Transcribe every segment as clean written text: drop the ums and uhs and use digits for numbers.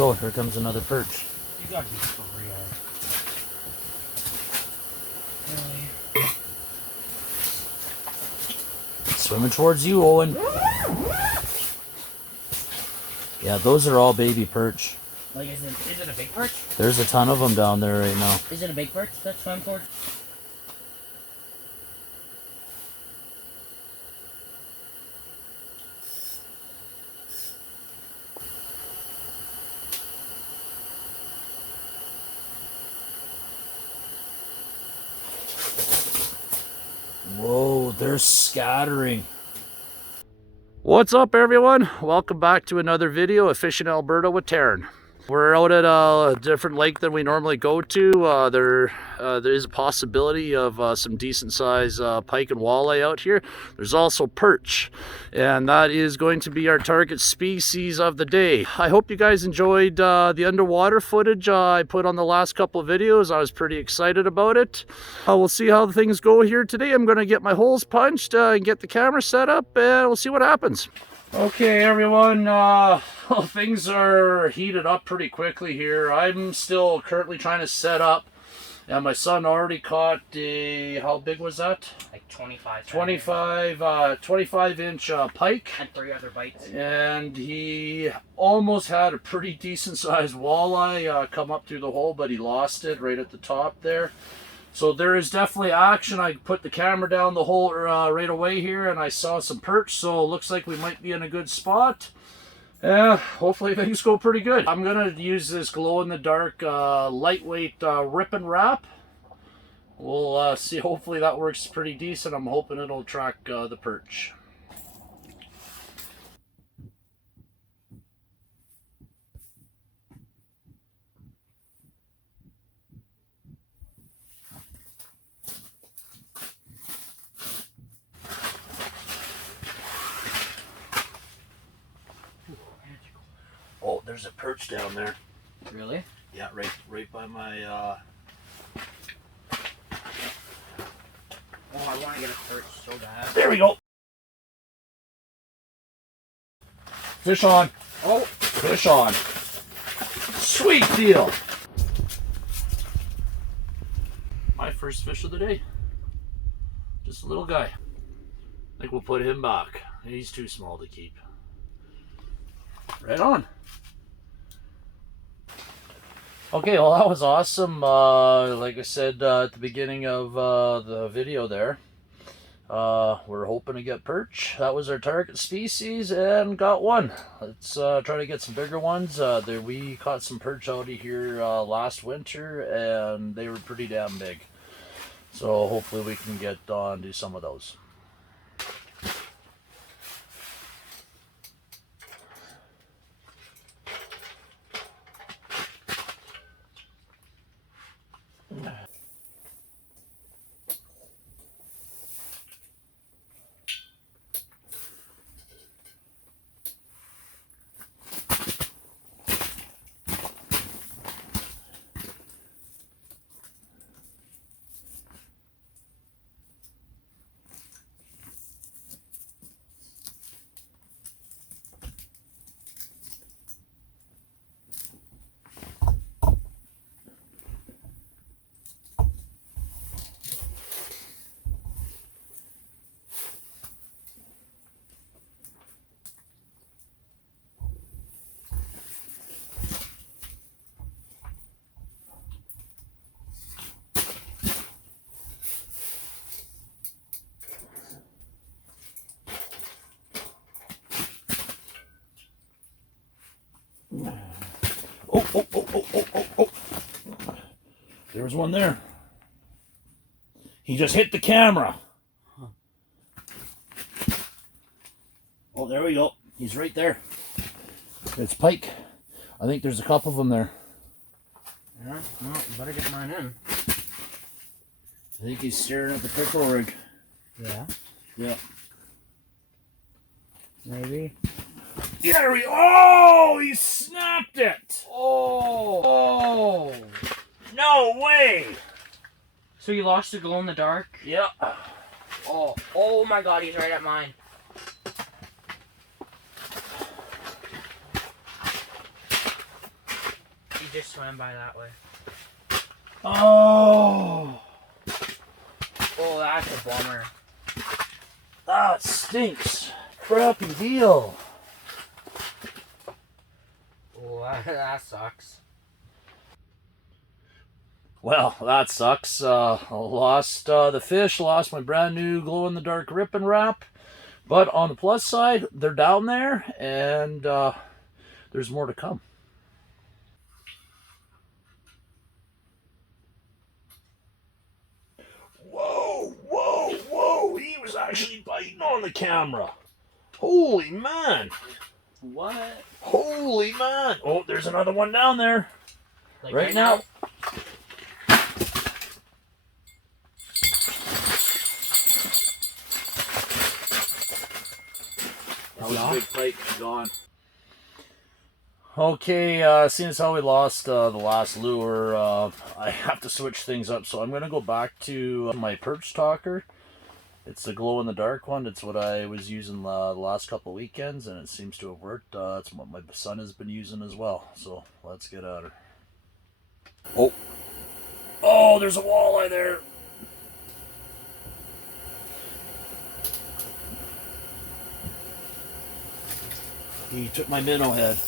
So here comes another perch. You gotta be for real. Really? Swimming towards you, Owen. Yeah, those are all baby perch. Like, is it a big perch? There's a ton of them down there right now. Is it a big perch that's swam towards? Whoa, they're scattering. What's up, everyone? Welcome back to another video of Fishing Alberta with Taryn. We're out at a different lake than we normally go to. There is a possibility of some decent size pike and walleye out here. There's also perch, and that is going to be our target species of the day. I hope you guys enjoyed the underwater footage I put on the last couple of videos. I was pretty excited about it. We'll see how things go here today. I'm going to get my holes punched and get the camera set up, and we'll see what happens. Okay, everyone, things are heated up pretty quickly here. I'm still currently trying to set up, and my son already caught a, how big was that? Like 25. 25-inch pike. And 3 other bites. And he almost had a pretty decent sized walleye come up through the hole, but he lost it right at the top there. So there is definitely action. I put the camera down the hole right away here, and I saw some perch, so it looks like we might be in a good spot. Hopefully things go pretty good. I'm going to use this glow-in-the-dark lightweight rip and wrap. We'll see. Hopefully that works pretty decent. I'm hoping it'll track the perch. Oh, there's a perch down there. Really? Yeah, right by my Oh, I want to get a perch so bad. There we go. Fish on. Oh, Fish on. Sweet deal. My first fish of the day. Just a little guy. I think we'll put him back. He's too small to keep. Right on. Okay, well, that was awesome. Like I said at the beginning of the video there, we're hoping to get perch. That was our target species, and got one. Let's try to get some bigger ones. We caught some perch out of here last winter, and they were pretty damn big. So hopefully we can get on to some of those. Oh. There was one there. He just hit the camera. Oh, there we go. He's right there. It's pike. I think there's a couple of them there. yeah. Well, better get mine in. I think he's staring at the pickerel rig. Yeah. Yeah. Maybe. There we go. Oh, he snapped it. Oh. No way. So you lost the glow in the dark? Yeah. Oh my god, he's right at mine. just swam by that way. Oh, Oh, that's a bummer. that stinks. Crappy deal. Oh, that sucks. Well, that sucks. I lost the fish, lost my brand new glow-in-the-dark Rip and Wrap. But on the plus side, they're down there, and there's more to come. Whoa, whoa, whoa! He was actually biting on the camera. Holy man! What? Holy man! Oh, there's another one down there. Like Right now. That was a big pike. Gone. Okay, seeing as how we lost the last lure, I have to switch things up. So I'm going to go back to my perch talker. It's the glow-in-the-dark one. It's what I was using the last couple weekends, and it seems to have worked. That's what my son has been using as well. So let's get at her. Oh. Oh, there's a walleye there. He took my minnow head.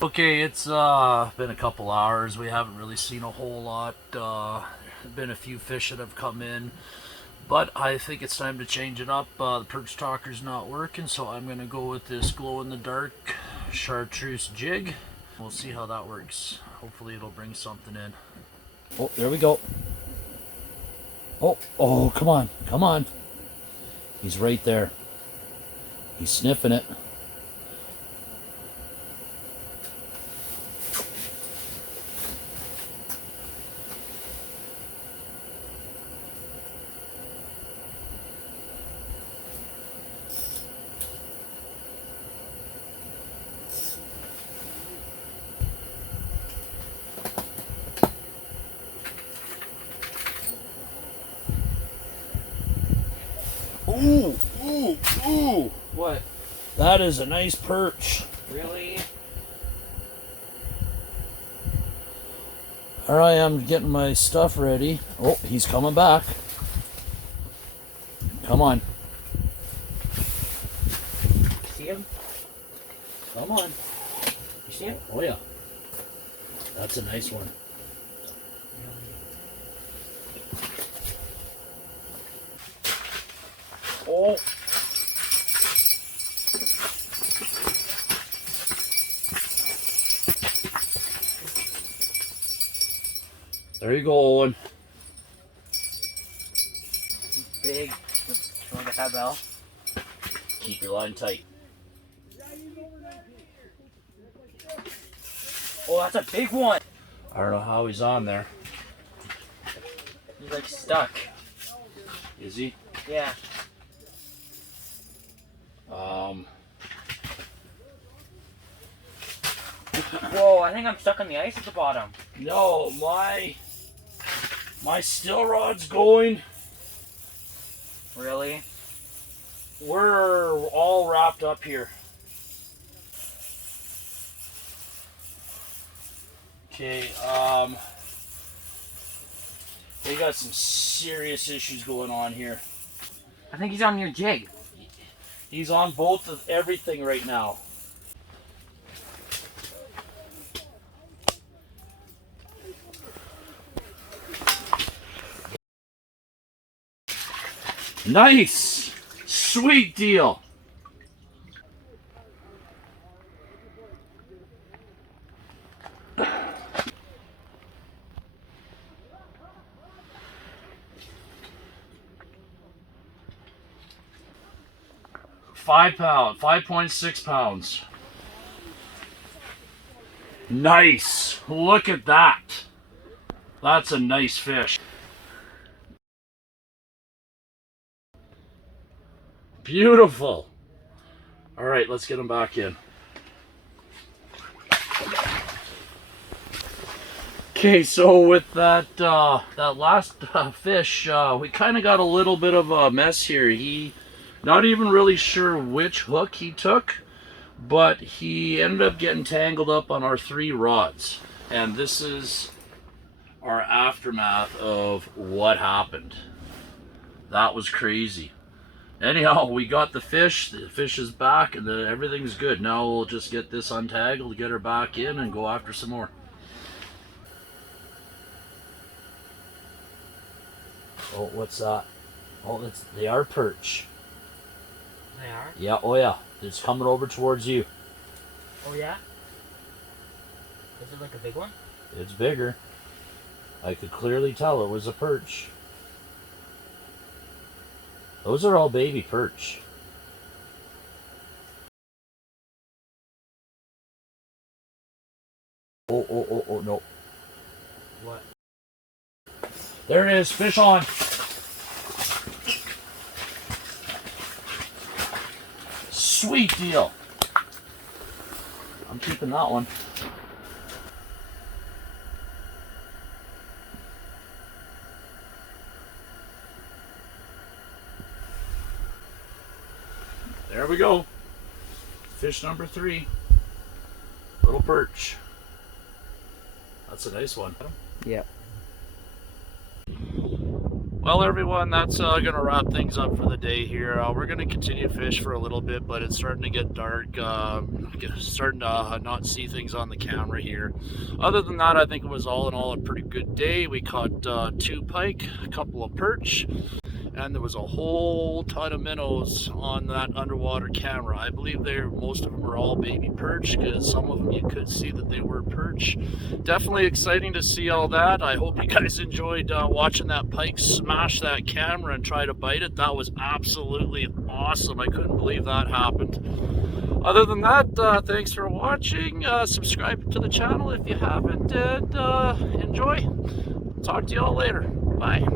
Okay, it's been a couple hours. We haven't really seen a whole lot. Been a few fish that have come in, but I think it's time to change it up. The perch talker's not working, so I'm gonna go with this glow-in-the-dark chartreuse jig. We'll see how that works. Hopefully it'll bring something in. Oh, there we go. Oh, oh, come on, come on. He's right there. He's sniffing it. Ooh, ooh, ooh. What? That is a nice perch. Really? Here I am getting my stuff ready. Oh, he's coming back. Come on. See him? Come on. You see him? Oh, yeah. That's a nice one. Oh. There you go, Owen. Big. You want to get that bell? Keep your line tight. Oh, that's a big one. I don't know how he's on there. He's like stuck. Is he? Yeah. Whoa, I think I'm stuck on the ice at the bottom. No, my still rod's going. Really? We're all wrapped up here. Okay, we got some serious issues going on here. I think he's on your jig. He's on both of everything right now. Nice! Sweet deal! £5, 5.6 pounds. Nice! Look at that! That's a nice fish. Beautiful. All right, let's get him back in. Okay, so with that that last fish, we kind of got a little bit of a mess here. He, not even really sure which hook he took, but he ended up getting tangled up on our 3 rods. And this is our aftermath of what happened. That was crazy. Anyhow, we got the fish is back, and everything's good. Now we'll just get this untangled, get her back in, and go after some more. Oh, what's that? Oh, they are perch. They are? Yeah, oh yeah. It's coming over towards you. Oh yeah? Is it like a big one? It's bigger. I could clearly tell it was a perch. Those are all baby perch. Oh, no. What? There it is, fish on. Sweet deal. I'm keeping that one. There we go. Fish number 3. Little perch. That's a nice one. Yep. Well, everyone, that's going to wrap things up for the day here. We're going to continue to fish for a little bit, but it's starting to get dark. Starting to not see things on the camera here. Other than that, I think it was all in all a pretty good day. We caught 2 pike, a couple of perch, and there was a whole ton of minnows on that underwater camera. I believe most of them are all baby perch, because some of them you could see that they were perch. Definitely exciting to see all that. I hope you guys enjoyed watching that pike smash that camera and try to bite it. That was absolutely awesome. I couldn't believe that happened. Other than that, thanks for watching. Subscribe to the channel if you haven't, and enjoy. Talk to you all later. Bye.